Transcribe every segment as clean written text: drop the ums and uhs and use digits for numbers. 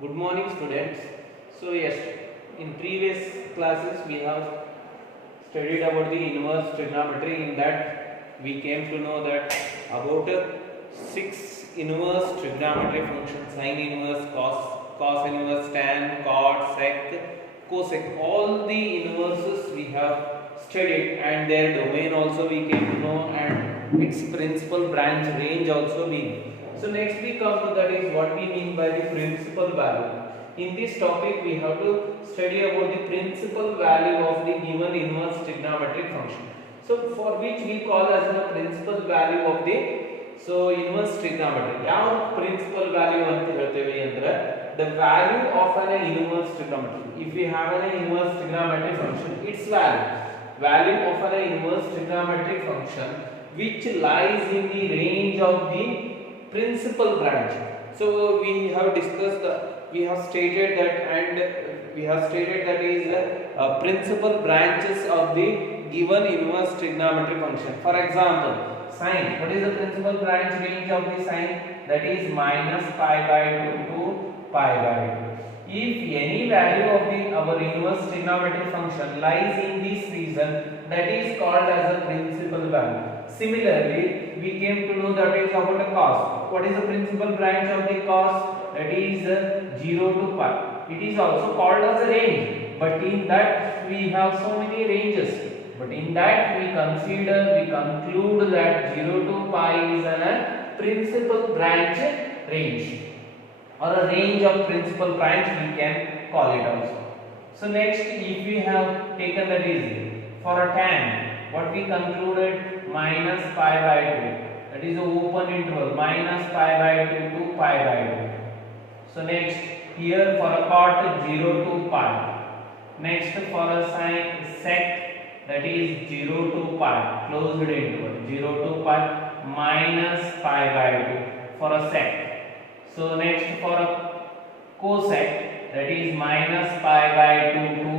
Good morning, students. So yes, in previous classes we have studied about the inverse trigonometry. In that we came to know that about six inverse trigonometry functions: sine inverse, cos inverse, tan, cot, sec, cosec. All the inverses we have studied, and their domain also we came to know, and its principal branch range also we. So next we come to that is what we mean by the principal value. In this topic we have to study about the principal value of the given inverse trigonometric function. So for which we call as the principal value of the inverse trigonometry. ಯಾವ principal value ಅಂತ ಹೇಳ್ತೇವೆ ಅಂದ್ರೆ the value of an inverse trigonometry. If we have an inverse trigonometric function, its value of an inverse trigonometric function which lies in the range of the principal branch. So we have discussed we have stated that, and we have stated that is principal branches of the given inverse trigonometric function. For example, sine, what is the principal branch range of the sine? That is minus pi by 2 to pi by 2. If any value of our inverse trigonometric function lies in this region, that is called as a principal value. Similarly, we came to know that is about a cos. What is the principal branch of the cos? That is 0 to pi. It is also called as a range, but in that we have so many ranges. But in that we conclude that 0 to pi is a principal branch range, or a range of principal branch we can call it also. So next, if we have taken that is for a tan, what we concluded minus pi by 2, that is the open interval, minus pi by 2 to pi by 2. So next, here for a cot 0 to pi. Next for a sine sec, that is 0 to pi, closed interval, 0 to pi minus pi by 2 for a sec. So next for a cosec, that is minus pi by 2 to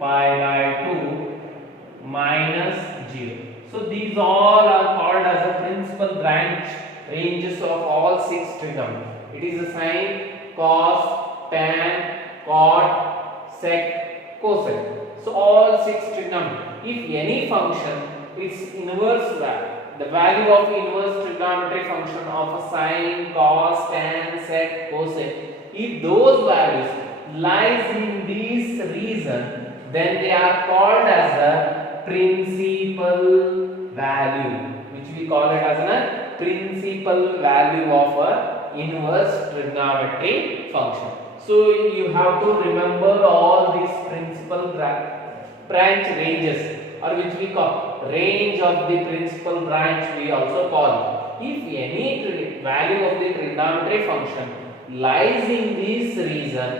pi by 2 minus 0. So these all are called as a principal branch ranges of all six trigonometry. It is a sine, cos, tan, cot, sec, cosec. So all six trigonometry. If any function, its inverse value, the value of inverse trigonometric function of a sine, cos, tan, sec, cosec, if those values lies in this region, then they are called as a principal value, which we call it as a principal value of a inverse trigonometric function. So you have to remember all these principal branch ranges, or which we call range of the principal branch we also call. If any value of the trigonometric function lies in this region,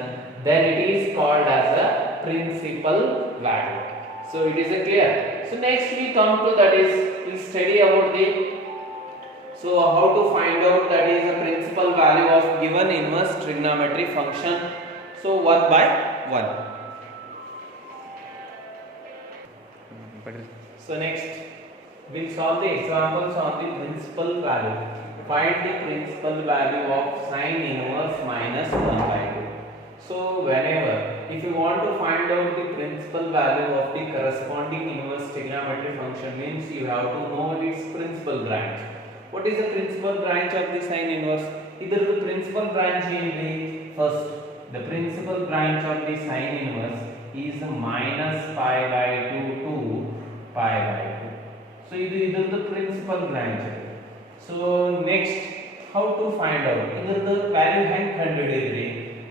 then it is called as a principal value. So it is a clear. So next we come to that is we study about the how to find out that is the principal value of given inverse trigonometric function. So one by one. So next we'll solve the examples on the principal value. Find the principal value of sine inverse minus 1 by 2. So whenever, if you want to find out the principal value of the corresponding inverse trigonometric function, means you have to know its principal branch. What is the principal branch of the sine inverse? Either the principal branch will be first, the principal branch of the sine inverse is minus pi by 2 to pi by 2. So either the principal branch. So next, how to find out? Either the value hand ಕಂಡುಹಿಡಿಯಿರಿ.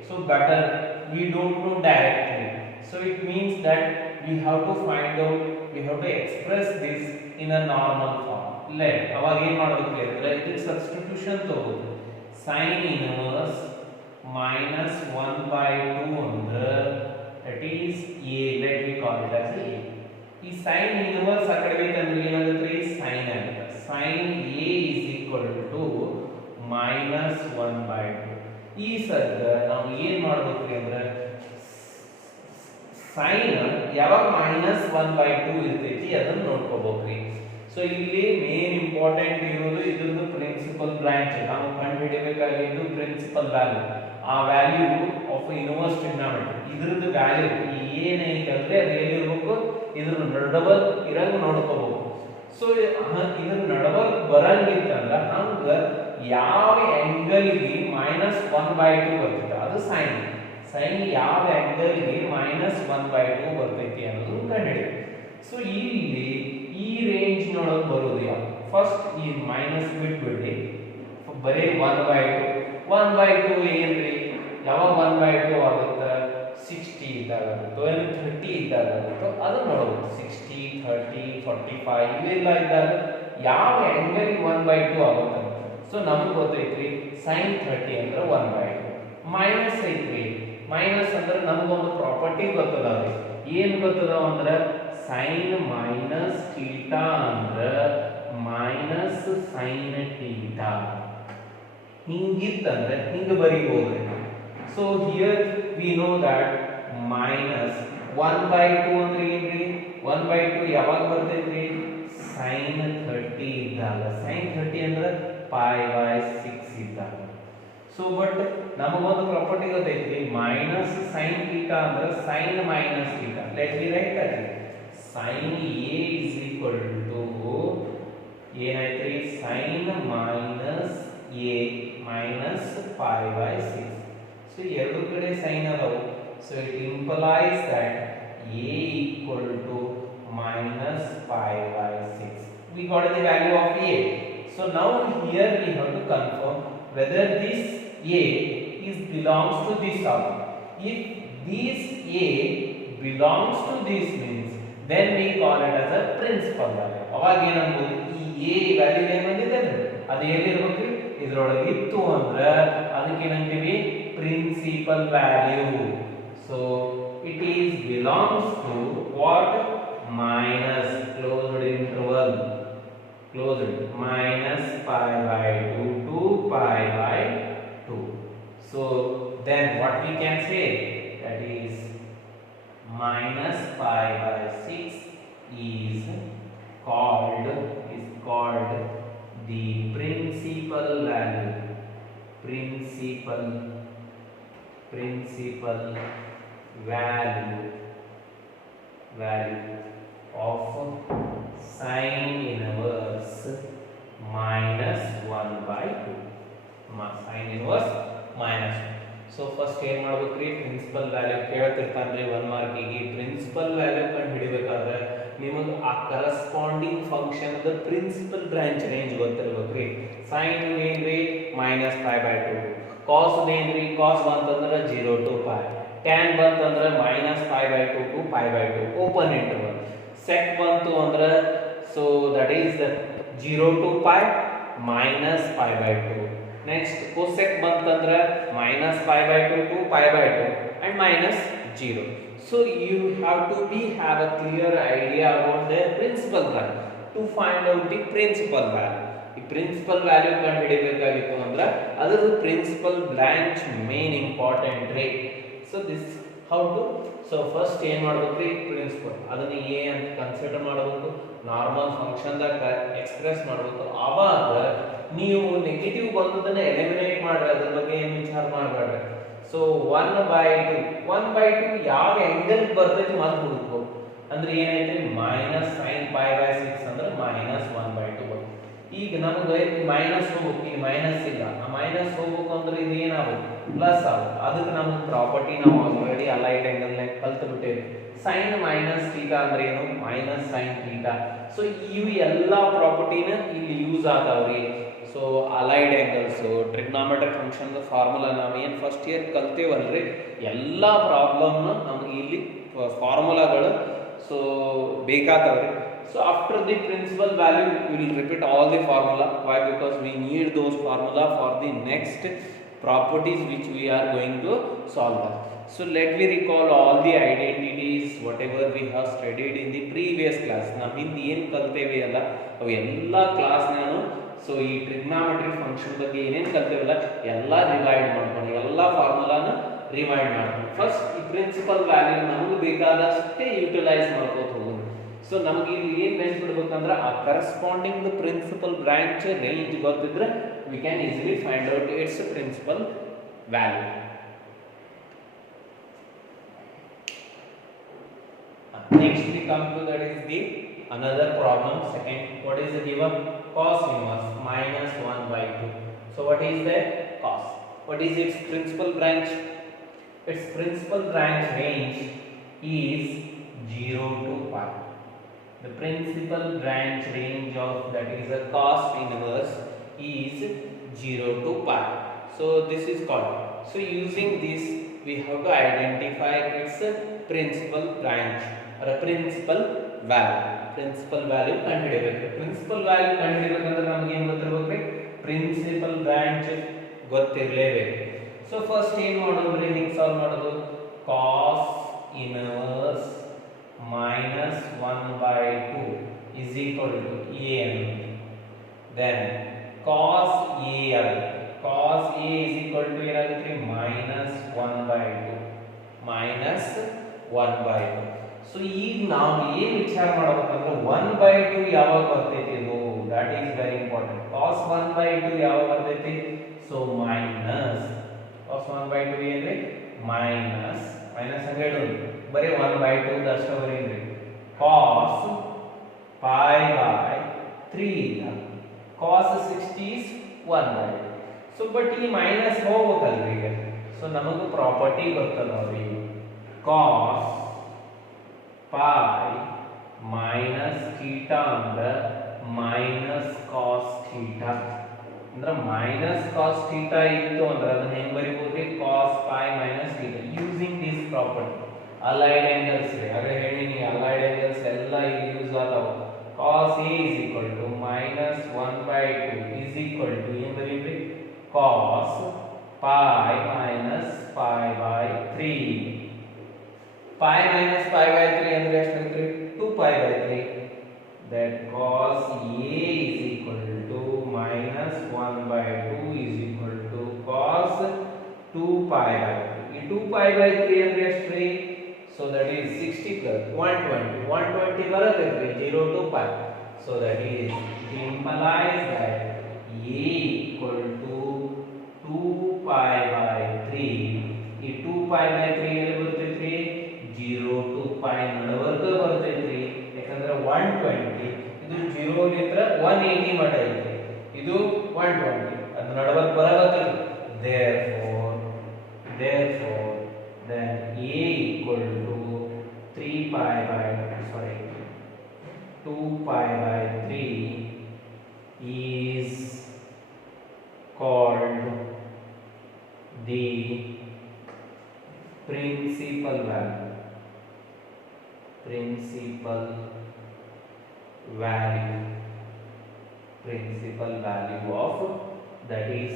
So better we don't know directly. So it means that we have to find out, we have to express this in a normal form. Let ಅವಾಗ ಏನು ಮಾಡಬೇಕು ಅಂದ್ರೆ ಇದಕ್ಕೆ substitution ತಗೋದು. sin inverse minus 1 by 2 ಅಂದ್ರೆ that is a, let me call it as a. ಈ sin inverse ಆ ಕಡೆ ಬೇಕಂದ್ರೆ ಏನಾಗುತ್ತೆ? sin ಆಗುತ್ತೆ. sin a is equal to minus 1 by 2. ಈ ಸದ್ದ ನಾವು ಏನು ಮಾಡಬೇಕು ಅಂದ್ರೆ sin ಯಾವಾಗ minus 1 by 2 ಇರ್ತೈತಿ ಅದನ್ನ ನೋಡ್ಕೋಬೇಕ್ರಿ. ಸೊ ಇಲ್ಲಿ ಮೇನ್ ಇಂಪಾರ್ಟೆಂಟ್ ಇರೋದು ಇದ್ರದ್ದು ಪ್ರಿನ್ಸಿಪಲ್ ಬ್ರಾಂಚ್. ನಾವು ಕಂಡುಹಿಡಿಯಬೇಕಾಗಿದ್ದು ಪ್ರಿನ್ಸಿಪಲ್ ವ್ಯಾಲ್ಯೂ, ಆ ವ್ಯಾಲ್ಯೂ ಆಫ್ ಇನ್ವರ್ಸ್ ಟ್ರಿಗ್ನಾಮೆಟ್ರಿ. ಇದ್ರದ್ದು ವ್ಯಾಲ್ಯೂ ಏನೈತೆ ಅಂದ್ರೆ ಅದು ಎಲ್ಲಿರ್ಬೇಕು, ಇದ್ರ ನಡಬಲ್ ಇರಂಗ್ ನೋಡ್ಕೋಬೇಕು. ಸೊ ಇದ್ರ ನಡಬಲ್ ಬರಂಗಿತ್ತಂದ್ರ ಹಂಗ ಯಾವ ಆಂಗಲ್ಗೆ -1/2 ಬರ್ತೈತೆ ಅದು ಸೈನ್. ಸೈನ್ ಯಾವ ಆಂಗಲ್ಗೆ -1/2 ಬರ್ತೈತಿ ಅನ್ನೋದು ಕಂಡುಹಿಡಿ. ಸೊ ಇಲ್ಲಿ ಈ ರೇಂಜ್ ನೊಳಗೆ ಬರೋದು ಯಾವುದು? ಫಸ್ಟ್ ಈ ಮೈನಸ್ ಬಿಟ್ಬಿಡಿ, ಬರೀ 1/2. 1/2 ಏನ್ರಿ? ಯಾವಾಗ 1/2 ಆಗುತ್ತೆ? 60 ಇದ್ದಾಗ ಆಗುತ್ತೋ ಏನು 30 ಇದ್ದಾಗ ಆಗುತ್ತೋ ಅದು ನೋಡಬಹುದು. 60, 30, 45 ಇವೆಲ್ಲ ಇದ್ದಾಗ ಯಾವ ಆಂಗಲ್ 1/2 ಆಗುತ್ತೆ? ಸೊ ನಮಗೆ ಗೊತ್ತೈತ್ರಿ sin 30 ಅಂದ್ರೆ 1/2. ಮೈನಸ್ ಐತ್ರಿ, ಮೈನಸ್ ಅಂದ್ರೆ ನಮಗೊಂದು ಪ್ರಾಪರ್ಟಿ ಗೊತ್ತದ. ಅದು ಏನು ಗೊತ್ತದ ಅಂದ್ರೆ sin ಮೈನಸ್ ಥೀಟಾ ಅಂದ್ರೆ ಮೈನಸ್ sin ಥೀಟಾ. ಹಿಂಗಿತ್ತಂದ್ರೆ ಹಿಂಗೆ ಬರೀಬಹುದು. So here we know that minus 1/2 ಅಂದ್ರೆ ಏನ್ರಿ? 1/2 ಯಾವಾಗ ಬರ್ತೈತ್ರಿ? sin 30 ಇದ್ದಾಗ. sin 30 ಅಂದ್ರೆ π/6 ಇದ್ದಾಗ. ಸೊ ಬಟ್ ನಮಗೊಂದು ಪ್ರಾಪರ್ಟಿ ಗೊತ್ತೈತ್ರಿ, ಮೈನಸ್ sin ಥೀಟಾ ಅಂದ್ರೆ sin minus theta. Let me right that. sin A is equal to ಏನೈತ್ರಿ? sin minus A minus π/6. So ಎರಡು ಕಡೆ sin ಅದಾವು. So it implies that A equal to minus π/6. We got the value of A. So now here we have to confirm whether this A is belongs to this or not. If this A belongs to this means then we call it as a principal value. ಅವಾಗ ಏನಂಬೋದು? ಈ A value ಏನು ಬಂದಿದೆ ಅದು ಎಲ್ಲಿರಬೇಕು? ಇದರೊಳಗೆ ಇತ್ತು ಅಂದ್ರೆ ಅದಕ್ಕೆ ಏನಂತೀವಿ? Principal value. So it is belongs to what? Minus closed interval, closed minus π/2 to π/2. So then what we can say? That is minus π/6 is called the principal value, principal value of sin inverse minus 1/2. Sin inverse minus 1. So first ಏನು ಮಾಡ್ಬೇಕ್ರಿ? Principal value ಕೇಳ್ತಿರ್ತಾನ್ರಿ 1 ಮಾರ್ಕಿಗೆ. Principal value ಕಂಡು ಹಿಡಿಬೇಕಾದ್ರೆ ನಿಮಗೆ ಆ corresponding function the principal branch range ಗೊತ್ತಿರ್ಬೇಕ್ರಿ. Sine ಏನ್ರಿ? -π/2. ಕಾಸ್ ಏನ್ರಿ? ಕಾಸ್ ಬಂತಂದ್ರೆ 0 to π. ಟ್ಯಾನ್ ಬಂತಂದ್ರೆ -π/2 to π/2 ಓಪನ್ ಇಂಟರ್ವಲ್. ಸೆಕ್ ಬಂತು ಅಂದ್ರೆ so that is 0 to π -π/2. Next cosec ಬಂತಂದ್ರೆ -π/2 to π/2 and -0. So you have to have a clear idea about the principal value to find out the principal value. ಈ principal value ಕಂಡು ಹಿಡಿಬೇಕಾಗಿತ್ತು ಅಂದ್ರೆ ಅದರ principal branch main important ರೀ. So this how to. So first ಏನು ಮಾಡ್ಬೇಕ್ರಿ? Principal ಅದನ್ನ A ಅಂತ ಕನ್ಸಿಡರ್ ಮಾಡಬೇಕು, ನಾರ್ಮಲ್ ಫಂಕ್ಷನ್ದಾಗ ಎಕ್ಸ್ಪ್ರೆಸ್ ಮಾಡಬೇಕು. ಆವಾಗ ನೀವು ನೆಗೆಟಿವ್ ಬಂದದನ್ನ ಎಲಿಮಿನೇಟ್ ಮಾಡ್ರಿ, ಅದ್ರ ಬಗ್ಗೆ ಏನು ವಿಚಾರ ಮಾಡಬೇಡ್ರಿ. ಸೊ 1/2 ಯಾವ ಆಂಗಲ್ ಬರ್ತೈತಿ ಮತ್ತೆ ಹುಡುಕ್ಬೇಕು. ಅಂದ್ರೆ ಏನೈತೆ? ಮೈನಸ್ sin π/6 ಅಂದ್ರೆ -1/2 ಬರ್ತೈತಿ. ಈಗ ನಮಗೆ ಮೈನಸ್ ಹೋಗ್ಬೇಕು, ಈಗ ಮೈನಸ್ ಇಲ್ಲ, ಆ ಮೈನಸ್ ಹೋಗ್ಬೇಕು ಅಂದ್ರೆ ಇದು ಏನಾಗುತ್ತೆ? ಪ್ಲಸ್ ಆಗುತ್ತೆ. ಅದಕ್ಕೆ ನಮ್ಮ ಪ್ರಾಪರ್ಟಿ ನಾವು ಆಲ್ರೆಡಿ ಅಲೈಡ್ ಆಂಗಲ್ ನಾಗ ಕಲ್ತು ಬಿಟ್ಟೇವಿ. sin ಮೈನಸ್ ಥೀಟಾ ಅಂದ್ರೆ ಏನು? Minus sin theta. ಸೊ ಇವು ಎಲ್ಲಾ ಪ್ರಾಪರ್ಟಿನ ಇಲ್ಲಿ ಯೂಸ್ ಆದಾವ್ರಿ. So allied angles, trigonometric function formula ನಾವು ಏನು ಫಸ್ಟ್ ಇಯರ್ ಕಲ್ತೇವಲ್ರಿ, ಎಲ್ಲ ಪ್ರಾಬ್ಲಮ್ನ ನಮಗೆ ಇಲ್ಲಿ ಫಾರ್ಮುಲಾಗಳು ಸೊ ಬೇಕಾದವ್ರಿ. So after the principal value we will repeat all the formula. Why? Because we need those formula for the next properties which we are going to solve. So let me recall all the identities whatever we have studied in the previous class. Na hindi ಏನು ಕಲ್ತೇವೆ ಅಲ್ಲ ಅವು ಎಲ್ಲ class ನಾನು so ಈ trigonometry function ಬಗ್ಗೆ ಏನೇನು ಕಲ್ತೇವಲ್ಲ ಎಲ್ಲ rewind ಮಾಡ್ಕೊಂಡು ಎಲ್ಲ ಫಾರ್ಮುಲಾನ ರಿವೈಂಡ್ ಮಾಡ್ಕೊಂಡು ಫಸ್ಟ್ ಈ ಪ್ರಿನ್ಸಿಪಲ್ ವ್ಯಾಲ್ಯೂ ನಮಗೆ ಬೇಕಾದಷ್ಟೇ ಯುಟಿಲೈಸ್ ಮಾಡ್ಕೋತ ಹೋಗೋದು. ಸೊ ನಮಗೆ ಇಲ್ಲಿ ಏನು ನೆನ್ಪಿಡ್ಬೇಕಂದ್ರೆ ಆ corresponding the principal branch range ಗೊತ್ತಿದ್ರೆ we can easily find out its principal value. Next we come to that is the another problem. Second, what is the given? Cos inverse minus 1 by 2. So what is that? Cos. What is its principal branch? Its principal branch range is 0 to pi. The principal branch range of that is a cos inverse is 0 to pi. So this is called. So using this we have to identify its principal branch or a principal value. Principal value ಕಂಡುಹಿಡಿಯಬೇಕು. Principal value ಕಂಡುಹಿಡಿಯಬೇಕಂದ್ರೆ ನಮಗೆ ಏನು ಗೊತ್ತಿರಬೇಕು? Principal branch ಗೊತ್ತಿರಲೇಬೇಕು. So first ಏನು ಮಾಡೋದು? ಹಿಂಗೆ solve ಮಾಡೋದು. cos inverse minus 1 by 2 is equal to a ಅನ್ನೋದು. Then cos a ಆಗುತ್ತೆ. cos a is equal to ಏನಾಗುತ್ತೆ? minus 1 by 2 minus 1 by 2. So ಈಗ ನಾವು ಏನು ವಿಚಾರ ಮಾಡಬೇಕಂದ್ರೆ 1 by 2 ಯಾವಾಗ ಬರ್ತೈತಿ? ಇದು that is very important. cos 1 by 2 ಯಾವಾಗ ಬರ್ತೈತಿ? ಸೊ ಮೈನಸ್ cos 1 by 2 ಏನ್ರಿ? ಮೈನಸ್ ಹಂಗೆ ಹೇಳೋದು, ಬರೀ 1 by 2 ಅಷ್ಟೇ ಬರೀರಿ. cos pi by 3 ಇಲ್ಲ, cos 60 is 1 by 2. So but ಈ ಮೈನಸ್ ಹೋಗ್ಬೇಕಲ್ರಿ ಈಗ. ಸೊ ನಮಗೆ ಪ್ರಾಪರ್ಟಿ ಗೊತ್ತಲ್ಲ ನೋಡಿ, cos pi minus theta ಅಂದ್ರೆ minus cos theta ಅಂದ್ರೆ minus cos theta ಇತ್ತು ಅಂದ್ರೆ ಅದನ್ನ ಹೆಂಗ್ ಬರಿಬಹುದು? cos pi minus theta using this property. allied angles ರೀ, ಹಾಗೆ ಹೇಳಿನಿ allied angles ಎಲ್ಲ ಇಲ್ಲಿ ಯೂಸ್ ಆದವು. cos a is equal to minus 1 by 2 is equal to ಏನು ಬರೀರಿ? cos pi minus pi by 3. pi minus pi by 3 ಅಂದ್ರೆ ಎಷ್ಟು ಬರುತ್ತೆ? 2 pi by 3. that cos a is equal to minus 1 by 2 is equal to cos 2 pi by 3. ಈ 2 pi by 3 ಅಂದ್ರೆ ಎಷ್ಟು ರೀ? so that is 60 plus 120 ಬರುತ್ತೆ ರೀ 0 to pi. so that is it implies that a equal to 2 pi by 3. ಈ 2 pi by 3 ಎಲ್ಲಿ ಬರ್ತೈತ್ರಿ? 0 to pi ನಡುವರ್ಗ ಬರ್ತೈತ್ರಿ. ಯಾಕಂದ್ರೆ 120 ಇದು 0 ಲಿಂದ 180 ಮಟ ಐತಿ, ಇದು 120 ಅದು ನಡುವರ್ಗ ಬರಬೇಕಲ್ಲ. therefore then a equal to 2 pi by 3 is called the principal value. Principal value of that is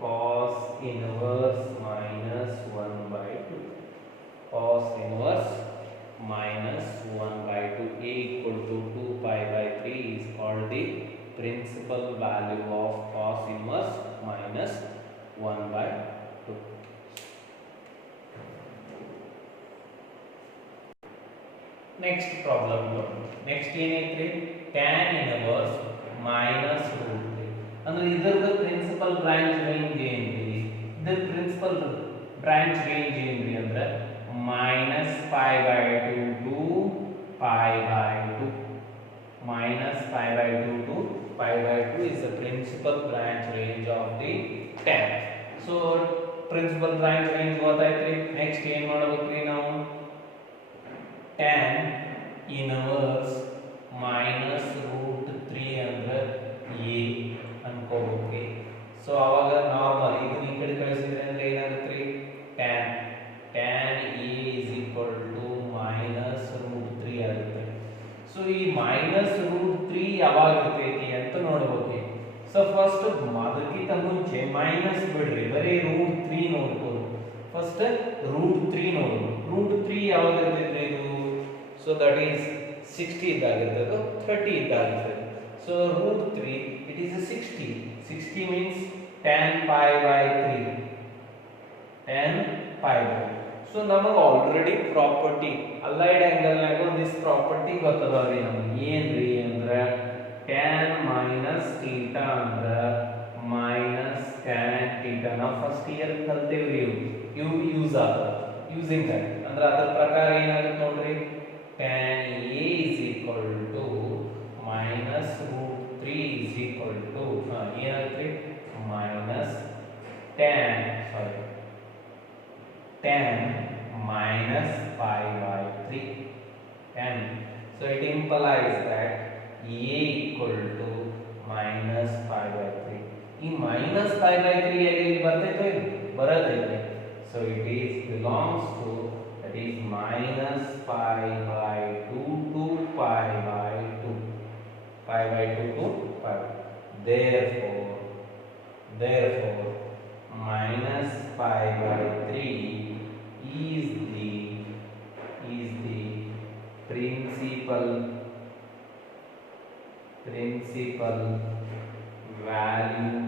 cos inverse minus 1 by 2. cos inverse minus 1 by 2 a equal to 2 pi by 3 is called the principal value of cos inverse minus 1 by 2. Next problem. Next ಏನೈತ್ರಿ? tan inverse minus root 3 ಅಂದ್ರೆ ಇದರದ principal branch range ಏನ್ರಿ? ಇದರ principal branch range ಏನ್ರಿ ಅಂದ್ರೆ minus pi by 2 to pi by 2. minus pi by 2 to pi by 2 is the principal branch range of the tan. so principal branch range ಗೊತ್ತಾಯ್ತ್ರಿ. Next ಏನು ಮಾಡಬೇಕ್ರಿ ನಾವು? tan inverse minus root 3 ಅಂದ್ರೆ a ಅನ್ಕೋಬೇಕು. So ಅವಾಗ normal ಇದನ್ನ ಈ ಕಡೆ ಕಳಿಸಿದ್ರೆ ಅಂದ್ರೆ ಏನಾಗುತ್ತೆ? tan a is equal to minus root 3 ಆಗುತ್ತೆ. ಸೊ ಈ minus root 3 ಯಾವಾಗ ಇರ್ತೈತಿ ಅಂತ ನೋಡ್ಬೇಕು. ಸೊ ಫಸ್ಟ್ ಅದಕ್ಕಿಂತ ಮುಂಚೆ ಮೈನಸ್ ಬಿಡ್ರಿ, ಬರೀ root 3 ನೋಡ್ಬೋದು. ಫಸ್ಟ್ root 3 ನೋಡ್ಬೋದು. root 3 ಯಾವಾಗ ಇರ್ತೈತಿ ಇದು? so that is 60 ಇದ್ದಾಗಿರ್ತದೆ, 30 ಇದ್ದಾಗಿರ್ತದೆ. so root 3 it is a 60 means tan pi by 3. tan pi by. So ನಮಗೆ ಆಲ್ರೆಡಿ ಪ್ರಾಪರ್ಟಿ ಅಲೈಡ್ ಆಂಗಲ್ ನಾಗ ಒಂದಿಸ್ ಪ್ರಾಪರ್ಟಿ ಗೊತ್ತದವ್ರಿ ನಮಗೆ ಏನ್ರಿ ಅಂದ್ರೆ tan minus theta ಅಂದ್ರೆ minus tan theta ನಾವು ಫಸ್ಟ್ ಇಯರ್ ಕಲ್ತೇವ್ರಿ ಇವು ಯೂಸ್ ಆಗ ಯೂಸಿಂಗ್ ದಟ್ ಅಂದ್ರೆ ಅದರ ಪ್ರಕಾರ ಏನಾಗುತ್ತೆ ನೋಡ್ರಿ tan a is equal to minus root 3 is equal to ಏನಾಗುತ್ತೆ minus tan minus pi by 3 tan. So it implies that a equal to minus pi by 3. ಈ minus pi by 3 ಎಲ್ಲಿ ಬರ್ತೈತೆ ಬರತೈತೆ. So it is belongs to that is minus pi by 2 to pi by 2. Pi by 2 to pi. Therefore minus pi by 3 is the principal value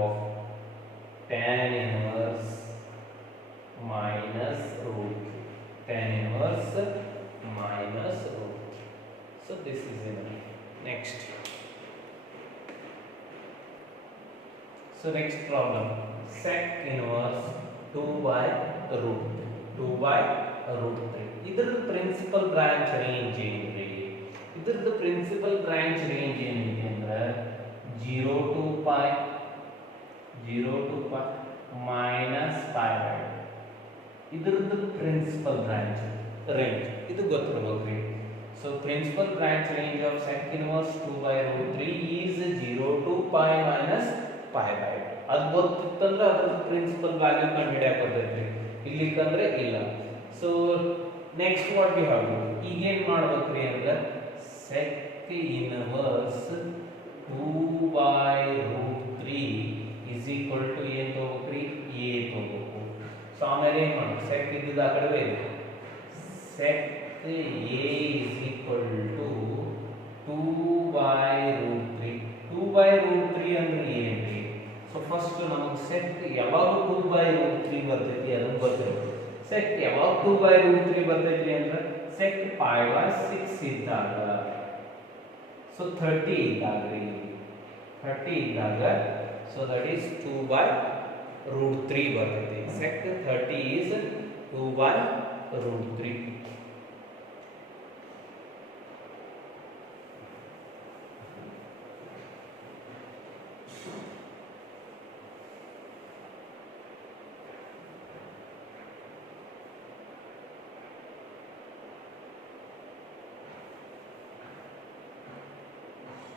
of tan inverse minus root so this is enough. Next problem, sec inverse 2 by root 3. ಇದರ principal branch range ಏನ್ರಿ ಇದರದ principal branch range ಏನಿದೆ ಅಂದ್ರೆ 0 to pi minus pi by 2. ಇದರದ principal branch range ಇದು ಗೊತ್ತಿರಬೇಕ್ರಿ. So principal branch range of sec inverse 2 by root 3 is 0 to pi minus pi by 2. ಅದು ಗೊತ್ತಿತ್ತಂದ್ರೆ ಅದರ principal value ಕಂಡು ಹಿಡಿಯಕ್ಕೆ ಬರ್ತೈತ್ರಿ. ಇಲ್ಲಿಕಂದ್ರೆ ಇಲ್ಲ. So next what we have ಈಗ ಏನು ಮಾಡ್ಬೇಕ್ರಿ ಅಂದ್ರೆ sec inverse 2 by root 3 is equal to ಏನು ತಗೋಬೇಕ್ರಿ a ತಗೋಬೇಕು. ಸೊ ಆಮೇಲೆ ಏನು ಮಾಡ್ಬೇಕು sec ಇದ್ದಿದ್ದು ಆ ಕಡೆ ಇದೆ sec a is equal to 2 by root 3. 2 by root 3 ಅಂದ್ರೆ ಏನ್ರಿ? ಸೊ ಫಸ್ಟ್ ನಮಗೆ sec ಯಾವಾಗ 2 by root 3 ಬರ್ತೈತಿ ಅದನ್ನ ಗೊತ್ತಿರಬೇಕು. sec ಯಾವಾಗ 2 by root 3 ಬರ್ತೈತಿ ಅಂದ್ರೆ sec pi by 6 ಇದ್ದಾಗ ಸೊ 30 ಇದ್ದಾಗ so that is 2 by root 3 ಬರ್ತೈತಿ. sec 30 is 2 by root 3.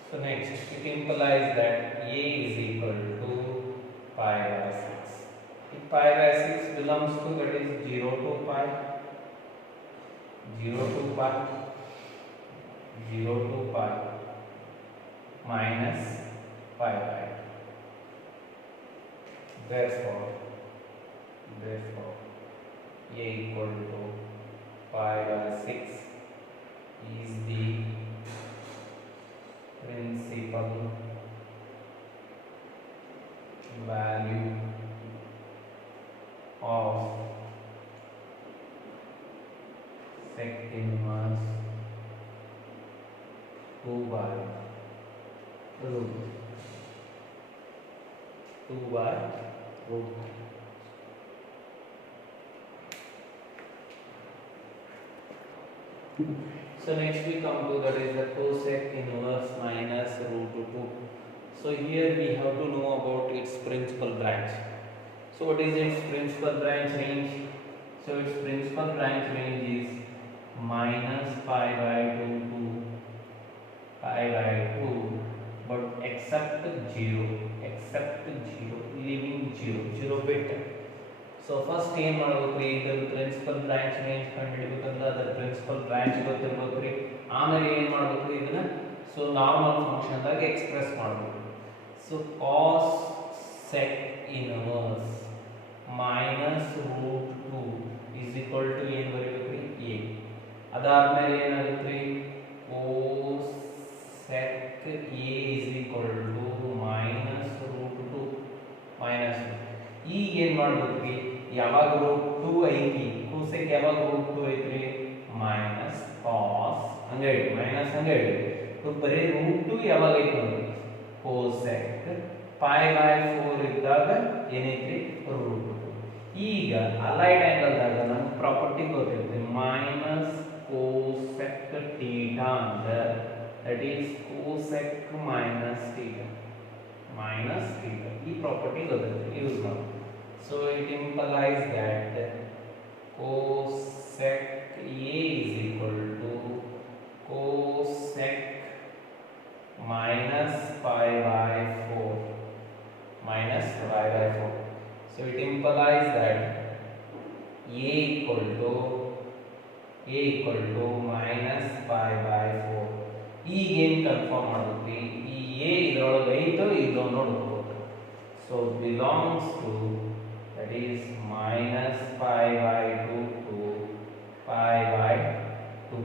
So next it implies that a is equal to pi by 6. If pi by 6 belongs to that is 0 to pi minus pi by 2. Therefore a equal to pi by 6 is the principal value of sec inverse 2 by root 3. So next we come to that is the cosec inverse minus root 2. So here we have to know about its principal branch. So what is its principal branch range? So its principal branch range is minus pi by 2 to pi by 2, but except 0, leaving 0 bit. So first ಏನು ಮಾಡಬೇಕ್ರಿ ಇದರ principal branch range ಕಂಡುಹಿಡಿಯಬೇಕಂದ್ರೆ ಅದರ principal branch ಗೊತ್ತಿರಬೇಕ್ರಿ. ಆಮೇಲೆ ಏನು ಮಾಡಬೇಕ್ರಿ ಇದನ್ನ so normal function ದಾಗ express ಮಾಡಬೇಕು. So cos sec inverse minus root 2 is equal to ಏನು ಬರೀಬೇಕ್ರಿ a. ಅದಾದ್ಮೇಲೆ ಏನಾಗುತ್ತೆ cos sec a is equal to minus root 2 minus ಏನು ಮಾಡಬೇಕ್ರಿ ಯಾವಾಗ ರೂಟ್ 2 ಐತಿ ಕೋಸೆಕ್ ಯಾವಾಗ ರೂಟ್ 2 ಐತ್ರಿ ಮೈನಸ್ ಕಾಸ್ ಹಂಗೆ ಹೇಳಿ ಮೈನಸ್ ಹಂಗೆ ಹೇಳಿ ಬರೀ ರೂಟ್ 2 ಯಾವಾಗ ಐತಿ ನೋಡ್ರಿ ಕೋಸೆಕ್ ಪೈ ಬೈ 4 ಇದ್ದಾಗ ಏನೈತ್ರಿ ರೂಟ್ 2 ಈಗ ಅಲೈಡ್ ಆಂಗಲ್ ದಾಗ ನಮಗೆ ಪ್ರಾಪರ್ಟಿ ಗೊತ್ತಿರುತ್ತೆ ಮೈನಸ್ ಕೋಸೆಕ್ ಥೀಟಾ ಅಂದ್ರೆ that is cosec minus theta ಈ ಪ್ರಾಪರ್ಟಿ ಗೊತ್ತಿರುತ್ತೆ ಯೂಸ್ ಮಾಡಿ so it implies that cosec A is equal to cosec minus pi by 4 so it implies that A equal to minus pi by 4 ಈಗ ಏನು confirm ಮಾಡಬೇಕು ಈ A ಇದರೊಳಗೆ ಐತೋ ಇಲ್ಲೋ ನೋಡಬಹುದು so belongs to that is minus pi by 2 to pi by 2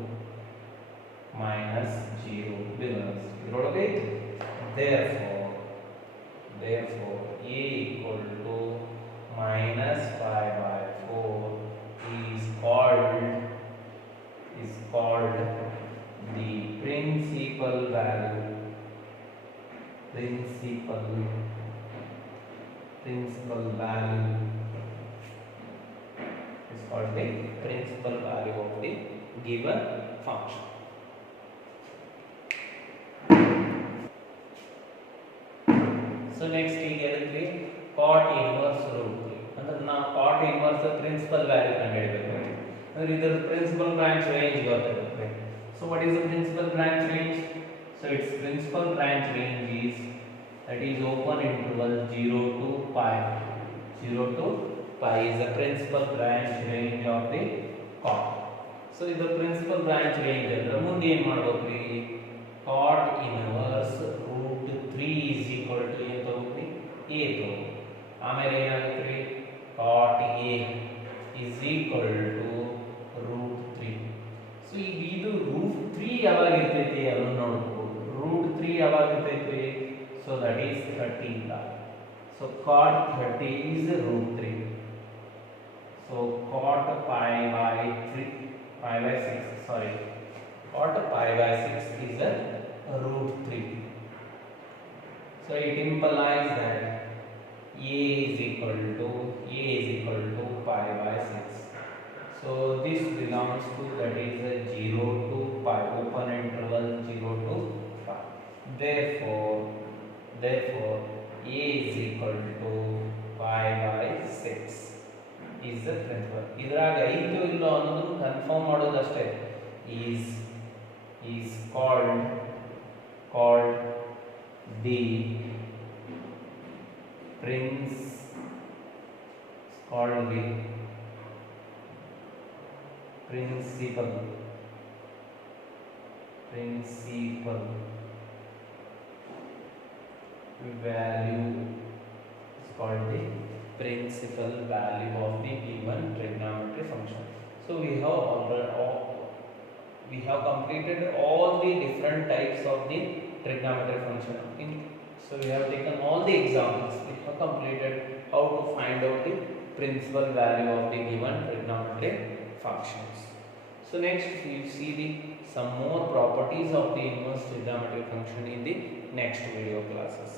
minus 0 belongs ಇದರೊಳಗೆ ಐತಿ therefore A equal to minus pi by 4 is called the principal value is called the principal value of the given function. So next ಈಗ ಏನಂದ್ರೆ cot inverse root 3 ಅಂದ್ರೆ ನಾವು cot inverse principal value ಕಂಡುಹಿಡಿಯಬೇಕು ಅಂದ್ರೆ ಇದರ principal branch range ಗೊತ್ತಿರುತ್ತೆ. So what is the principal branch range? So its principal branch range is that is open interval 0 to pi. 0 to pi is the principal branch range of the cot. So is the principal branch range ಅಂದ್ರೆ ಮುಂದೆ ಏನು ಮಾಡಬೇಕ್ರಿ cot inverse root 3 is equal to ಏನು ತಗೋಬೇಕು a ತಗೋಬೇಕು ಆಮೇಲೆ ಏನಾಗುತ್ತೆ cot a is equal to root 3 so ಈಗ ಇದು root 3 ಯಾವಾಗ ಇರ್ತೈತಿ ಅದನ್ನ ನೋಡಬಹುದು root 3 ಯಾವಾಗ ಇರ್ತೈತಿ so that is 30 so cot 30 is root 3 so cot pi by 6 cot pi by 6 is a root 3 so it implies that a is equal to pi by 6 so this belongs to that is a 0 to pi open interval 0 to pi therefore a is equal to pi by 6 is the principal ಇದ್ರಾಗ ಐತೋ ಇಲ್ಲೋ ಅನ್ನೋದು confirm ಮಾಡೋದು ಅಷ್ಟೇ is called the principal value is called the principal value of the given trigonometry function. So we have completed all the different types of the trigonometry function. So we have taken all the examples. We have completed how to find out the principal value of the given trigonometry functions. So next we will see some more properties of the inverse trigonometry function in the next video classes.